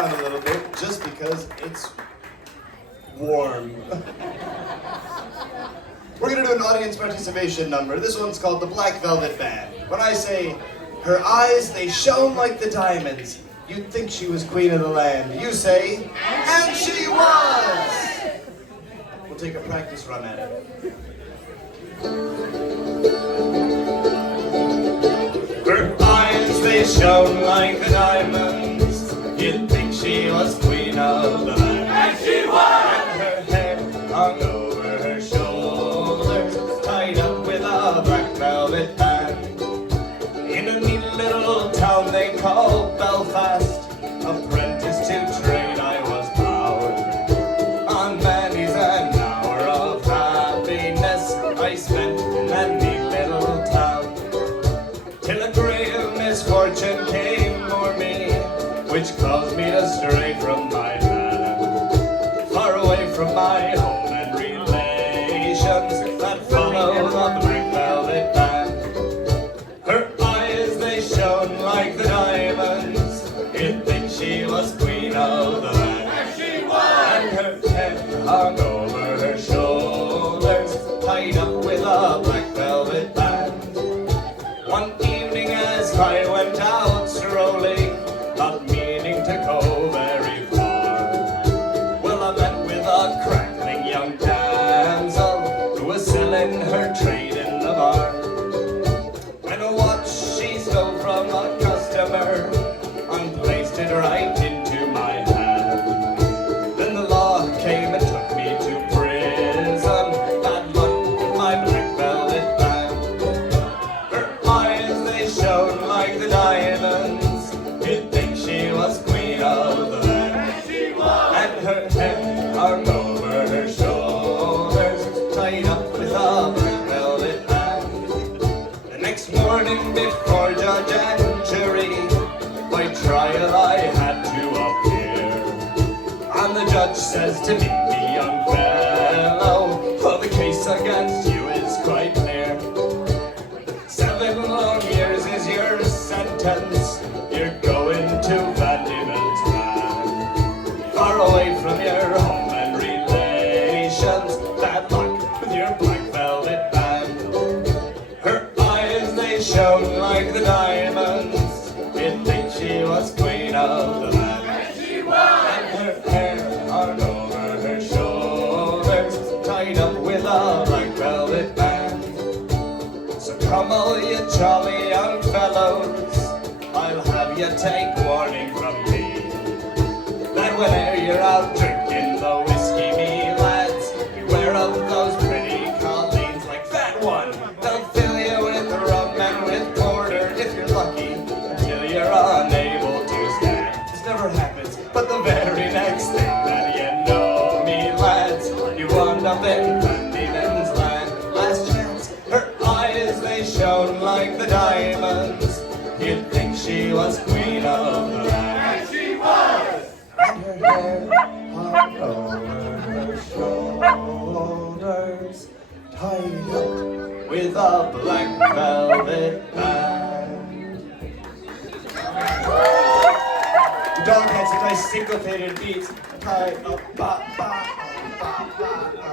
down a little bit just because it's warm. We're gonna do an audience participation number. This one's called the Black Velvet Band. When I say, her eyes, they shone like the diamonds. You'd think she was queen of the land. You say, and she was! We'll take a practice run at it. Her eyes, they shone like the diamonds. You'd think she was queen of the land. And she was! And her hair hung over her shoulders, tied up with a black velvet band. In a neat little town they call Belfast, apprentice to trade I was bound. On many's an hour of happiness I spent in that neat little town, till a grave misfortune came o'er me, which caused me to stray from my land, far away from my home and relations that follow the black velvet band. Her eyes, they shone like the diamonds. You'd think she was queen of the land. And she was! And her head hung over her shoulders, tied up with a black velvet band. One evening as I went out strolling, not meaning to go very far, well, I met with a crackling young damsel who was selling her trade in the bar. When a watch she stole from a customer and placed it right into my hand, then the law came and took me to prison. Bad luck with my black velvet band. Her eyes, they shone like the diamonds. You'd think she was queen of the land. And she was! And her head hung over her shoulders, tied up with a black velvet band. The next morning before judge and jury, by trial I had to appear. And the judge says to me, young fellow, well, the case against you is quite clear. 7 long years is your sentence. You're going to Van Diemen's Land, far away from your home and relations. Bad luck with your black velvet band. Her eyes, they shone like the diamonds. You'd think she was queen of the land. And she was! And her hair hung over her shoulders, tied up with a black velvet band. So come all you jolly young fellows, I'll have you take warning from me, that whenever you're out drinking the whiskey, me lads, beware of those pretty colleens like that one. They'll fill you with rum and with porter if you're lucky, until you're unable to stand. This never happens, but the very next thing that you know, me lads, you wound up in Van Diemen's Land. Last chance, her eyes, they shone like the diamonds. You'd think she was queen of the land. And she was! And her hair hung over her shoulders, tied up with a black velvet band. The dog had some nice syncopated beats. Tied up, ba, ba, ba, ba, ba.